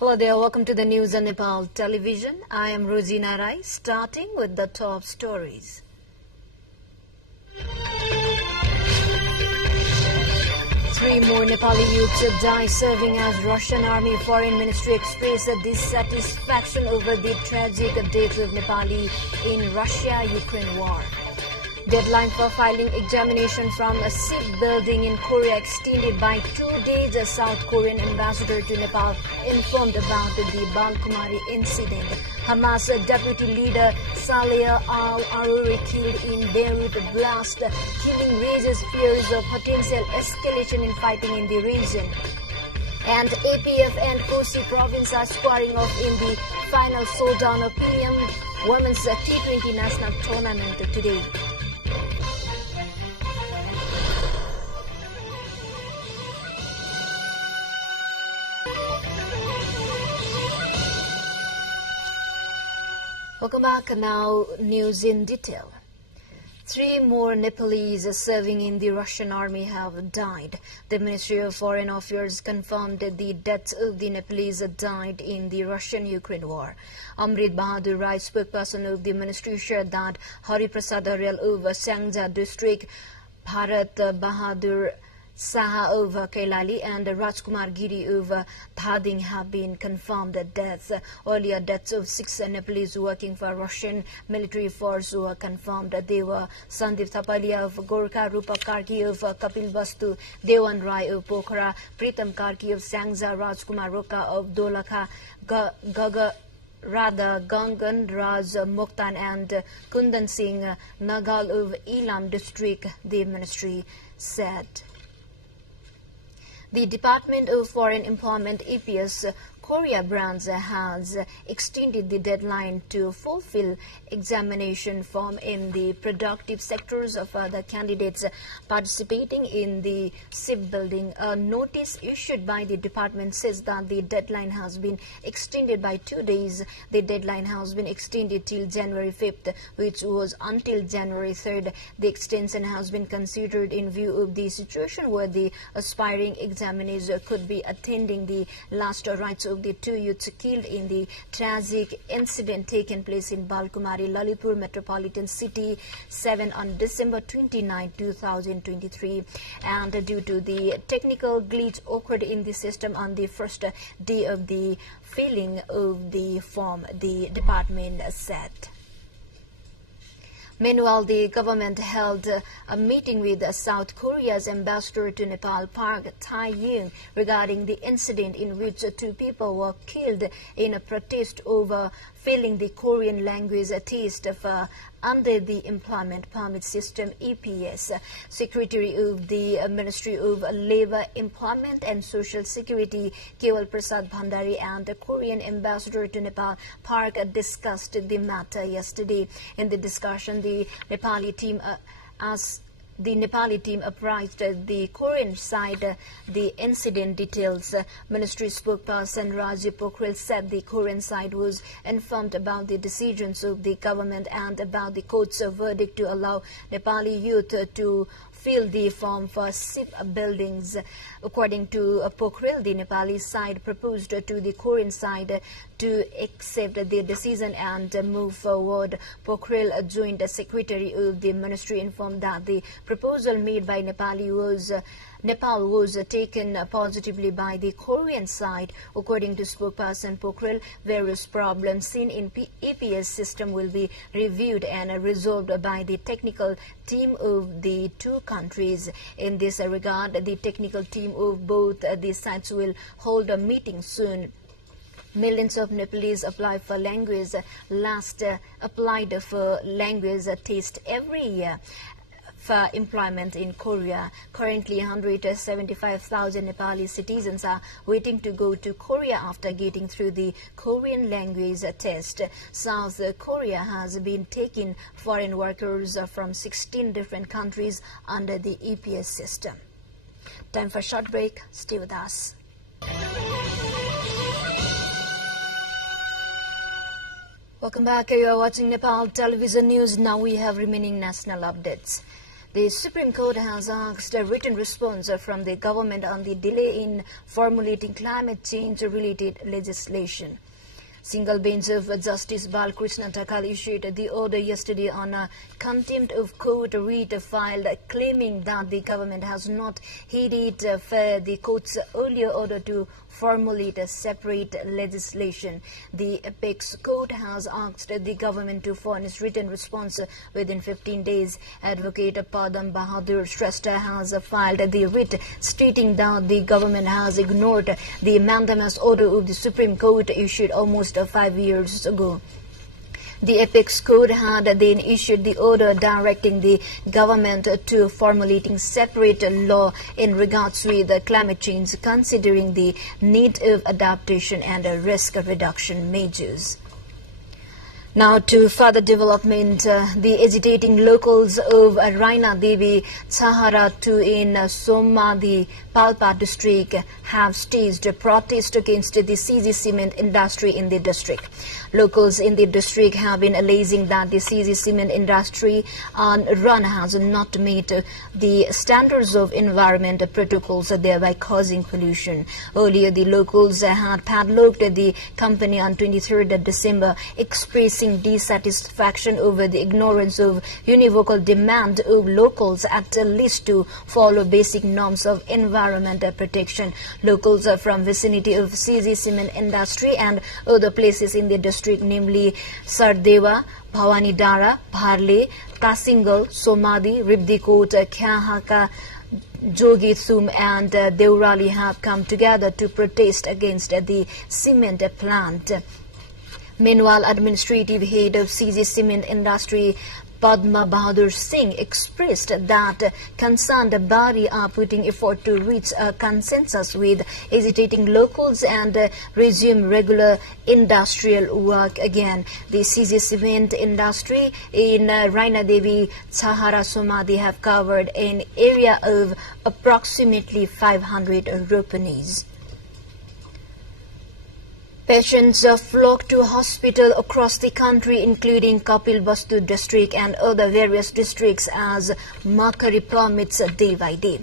Hello there, welcome to the news on Nepal television. I am Rosina Rai, starting with the top stories. Three more Nepali youths die serving as Russian Army. Foreign Ministry expressed dissatisfaction over the tragic death of Nepali in Russia-Ukraine war. Deadline for filing examination from a SIP building in Korea extended by 2 days. A South Korean ambassador to Nepal informed about the Balkumari incident. Hamas deputy leader Saleh al-Aruri killed in Beirut blast. Killing raises fears of potential escalation in fighting in the region. And APF and Kosi province are squaring off in the final showdown of PM Women's T20 National Tournament today. Welcome back. Now, news in detail. 3 more Nepalese serving in the Russian army have died. The Ministry of Foreign Affairs confirmed that the deaths of the Nepalese died in the Russian-Ukraine war. Amrit Bahadur Rai, spokesperson of the ministry, shared that Hari Prasad Aryal of Sangja district, Bharat Bahadur Saha of Kailali and Rajkumar Giri of Dhading have been confirmed deaths. Earlier deaths of 6 Nepalese working for Russian military force were confirmed. They were Sandeep Thapalia of Gorkha, Rupa Karki of Kapil Bastu, Dewan Rai of Pokhara, Pritam Karki of Sangja, Rajkumar Roka of Dolakha, Radha Gangan Raj Muktan and Kundan Singh Nagal of Elam district, the ministry said. The Department of Foreign Employment EPS Korea branch has extended the deadline to fulfill examination form in the productive sectors of other candidates participating in the SIP building. A notice issued by the department says that the deadline has been extended by 2 days. The deadline has been extended till January 5th, which was until January 3rd. The extension has been considered in view of the situation where the aspiring examiners could be attending the last rites of the 2 youths killed in the tragic incident taken place in Balkumari, Lalitpur Metropolitan City 7 on December 29, 2023. And due to the technical glitch occurred in the system on the first day of the filling of the form, the department said. Meanwhile, the government held a meeting with South Korea's ambassador to Nepal, Park Tae-young, regarding the incident in which 2 people were killed in a protest over failing the Korean language test under the Employment Permit System EPS. Secretary of the Ministry of Labour, Employment and Social Security, Kewal Prasad Bhandari, and the Korean ambassador to Nepal, Park, discussed the matter yesterday. In the discussion, the Nepali team apprised the Korean side the incident details. Ministry spokesperson Rajiv Pokhrel said the Korean side was informed about the decisions of the government and about the court's verdict to allow Nepali youth to fill the form for SIP buildings. According to Pokhrel, the Nepali side proposed to the Korean side to accept the decision and move forward. Pokhrel, joint secretary of the ministry, informed that the proposal made by Nepal was taken positively by the Korean side. According to spokesperson Pokhrel, various problems seen in EPS system will be reviewed and resolved by the technical team of the 2 countries. In this regard, the technical team of both the sides will hold a meeting soon. Millions of Nepalese applied for language test every year for employment in Korea. Currently, 175,000 Nepali citizens are waiting to go to Korea after getting through the Korean language test. South Korea has been taking foreign workers from 16 different countries under the EPS system. Time for a short break. Stay with us. Welcome back. You are watching Nepal Television News. Now we have remaining national updates. The Supreme Court has asked a written response from the government on the delay in formulating climate change-related legislation. Single bench of Justice Balkrishna Thakal issued the order yesterday on a contempt of court writ filed claiming that the government has not heeded the court's earlier order to formulate a separate legislation. The apex court has asked the government to furnish written response within 15 days. Advocate Padam Bahadur Shrestha has filed the writ stating that the government has ignored the mandamus order of the Supreme Court issued almost 5 years ago. The apex court had then issued the order directing the government to formulating separate law in regards with climate change, considering the need of adaptation and risk reduction measures. Now to further development, the agitating locals of Raina Devi Chahara 2 in Somadi Palpa district have staged a protest against the CG cement industry in the district. Locals in the district have been alleging that the CG cement industry on run has not met the standards of environment protocols, thereby causing pollution. Earlier, the locals had padlocked the company on 23rd December, expressing dissatisfaction over the ignorance of univocal demand of locals at least to follow basic norms of environment protection. Locals from vicinity of CG cement industry and other places in the district, namely Sardeva, Bhavani Dara, Bharle, Kasingal, Somadi, Ribdikot, Khyahaka, Jogi Thum and Deurali have come together to protest against the cement plant. Meanwhile, administrative head of CG cement industry Padma Bahadur Singh expressed that concerned body are putting effort to reach a consensus with agitating locals and resume regular industrial work again. The CG cement industry in Raina Devi Chahara Somadi have covered an area of approximately 500 ropenis. Patients flock to hospital across the country, including Kapilvastu district and other various districts, as mercury permits day by day.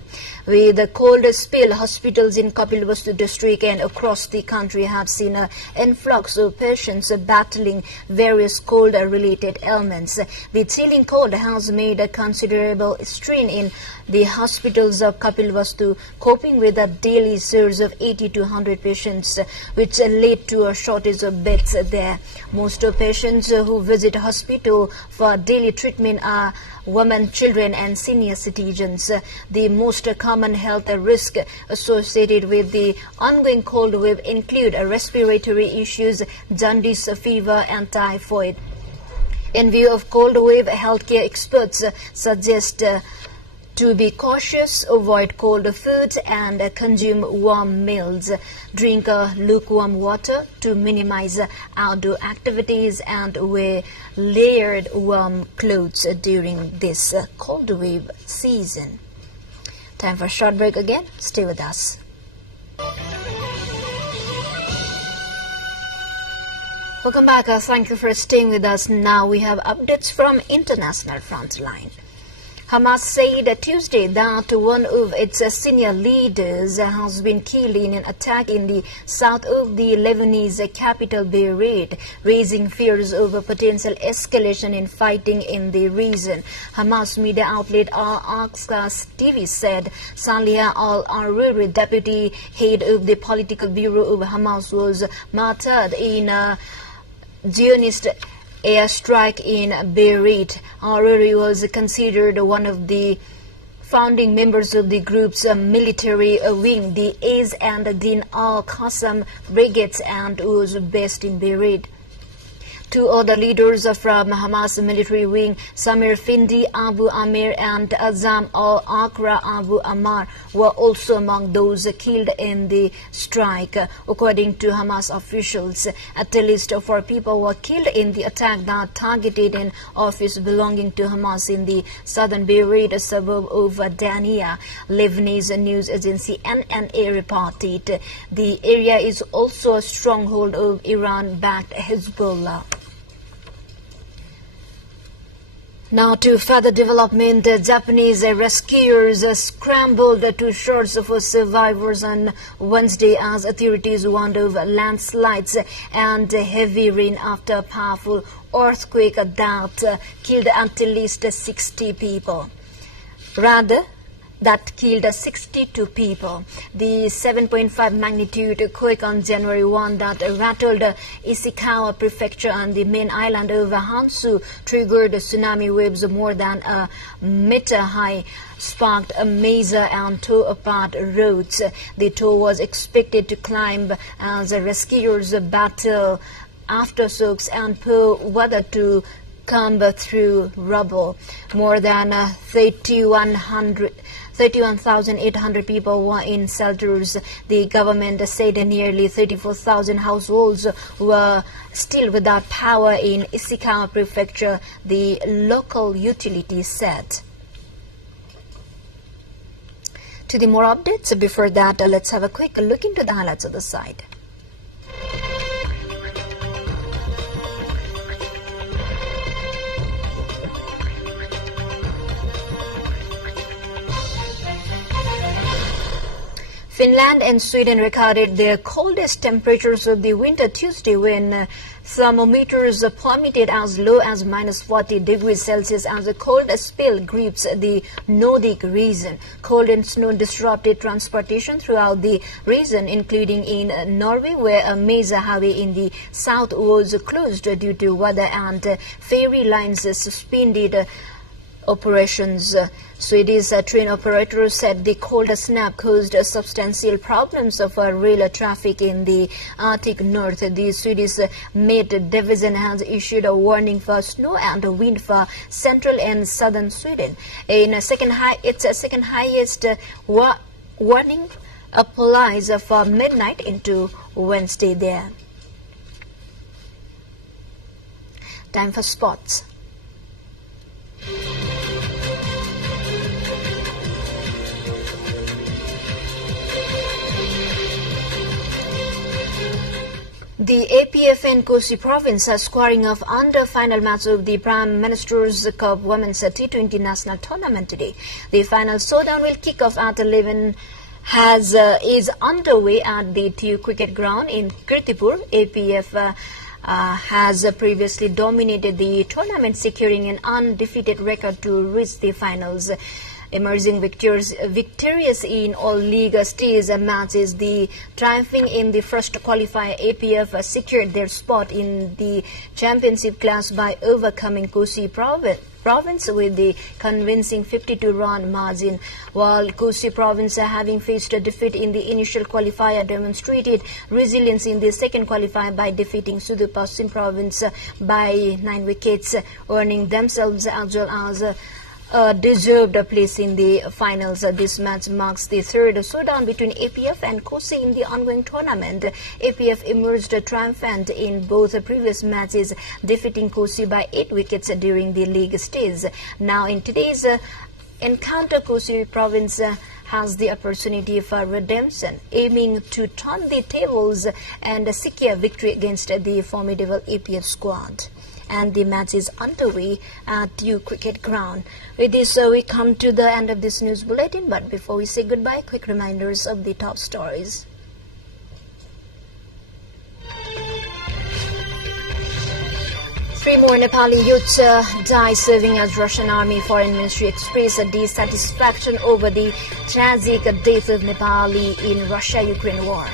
With the cold spell, hospitals in Kapilvastu district and across the country have seen an influx of patients battling various cold-related ailments. The chilling cold has made a considerable strain in the hospitals of Kapilvastu, coping with a daily surge of 80 to 100 patients, which led to a shortage of beds there. Most of patients who visit hospital for daily treatment are women, children and senior citizens. The most common health risk associated with the ongoing cold wave include respiratory issues, jaundice, fever and typhoid. In view of cold wave, healthcare experts suggest to be cautious, avoid cold foods and consume warm meals. Drink lukewarm water to minimize outdoor activities and wear layered warm clothes during this cold wave season. Time for a short break again. Stay with us. Welcome back. Thank you for staying with us. Now we have updates from International Frontline. Hamas said Tuesday that one of its senior leaders has been killed in an attack in the south of the Lebanese capital Beirut, raising fears of a potential escalation in fighting in the region. Hamas media outlet Al-Aqsa TV said Salia al-Aruri, deputy head of the political bureau of Hamas, was martyred in a Zionist airstrike in Beirut. Aruri was considered one of the founding members of the group's military wing, the A's and Din al-Qassam brigades, and was based in Beirut. Two other leaders from Hamas military wing, Samir Findi Abu Amir and Azam al-Aqra Abu Ammar, were also among those killed in the strike. According to Hamas officials, at least 4 people were killed in the attack that targeted an office belonging to Hamas in the southern Beirut suburb of Dania. Lebanese news agency NNA reported the area is also a stronghold of Iran-backed Hezbollah. Now to further development, Japanese rescuers scrambled to shores for survivors on Wednesday as authorities warned of landslides and heavy rain after a powerful earthquake that killed at least 60 people. That killed 62 people. The 7.5 magnitude quake on January 1 that rattled Ishikawa prefecture on the main island of Hansu triggered tsunami waves more than a meter high, sparked a mesa and tore apart roads. The tower was expected to climb as rescuers battle aftershocks and pour water to comb through rubble. More than 31,800 people were in shelters. The government said nearly 34,000 households were still without power in Ishikawa prefecture, the local utility said. To the more updates, before that, let's have a quick look into the highlights of the site. Finland and Sweden recorded their coldest temperatures of the winter Tuesday when thermometers plummeted as low as -40 degrees Celsius as a cold spell grips the Nordic region. Cold and snow disrupted transportation throughout the region, including in Norway, where a major highway in the south was closed due to weather and ferry lines suspended operations. Swedish train operators said the cold snap caused substantial problems for rail traffic in the Arctic North. The Swedish Met Division has issued a warning for snow and wind for central and southern Sweden. Its second highest warning applies for midnight into Wednesday there. Time for sports. The APF in Kosi province are squaring off under final match of the Prime Minister's Cup Women's T20 National Tournament today. The final showdown will kick off at 11 is underway at the TU Cricket Ground in Kirtipur. APF has previously dominated the tournament, securing an undefeated record to reach the finals. Emerging victorious in all league stage matches, the triumphing in the first qualifier, APF secured their spot in the championship class by overcoming Kosi province with the convincing 52-run margin. While Kosi province, having faced a defeat in the initial qualifier, demonstrated resilience in the second qualifier by defeating Sudupasin province by 9 wickets, earning themselves as well as deserved a place in the finals. This match marks the third showdown between APF and Kosi in the ongoing tournament. APF emerged triumphant in both previous matches, defeating Kosi by 8 wickets during the league stage. Now in today's encounter, Kosi province has the opportunity for redemption, aiming to turn the tables and secure victory against the formidable APF squad. And the match is underway at TU Cricket Ground. With this, we come to the end of this news bulletin. But before we say goodbye, quick reminders of the top stories. Three more Nepali youths die serving as Russian Army. Foreign Ministry expressed dissatisfaction over the tragic death of Nepali in Russia-Ukraine war.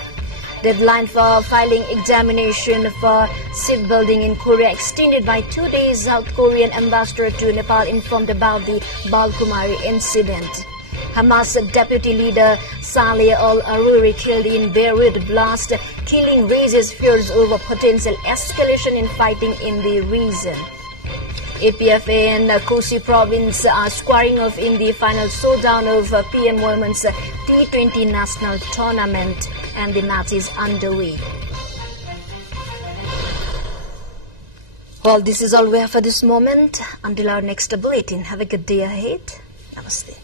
Deadline for filing examination for shipbuilding in Korea extended by 2 days. South Korean ambassador to Nepal informed about the Balkumari incident. Hamas deputy leader Saleh al-Aruri killed in Beirut blast. Killing raises fears over potential escalation in fighting in the region. APF and Kosi province are squaring off in the final showdown of PM Women's T20 National Tournament, and the match is underway. Well, this is all we have for this moment. Until our next bulletin, have a good day ahead. Namaste.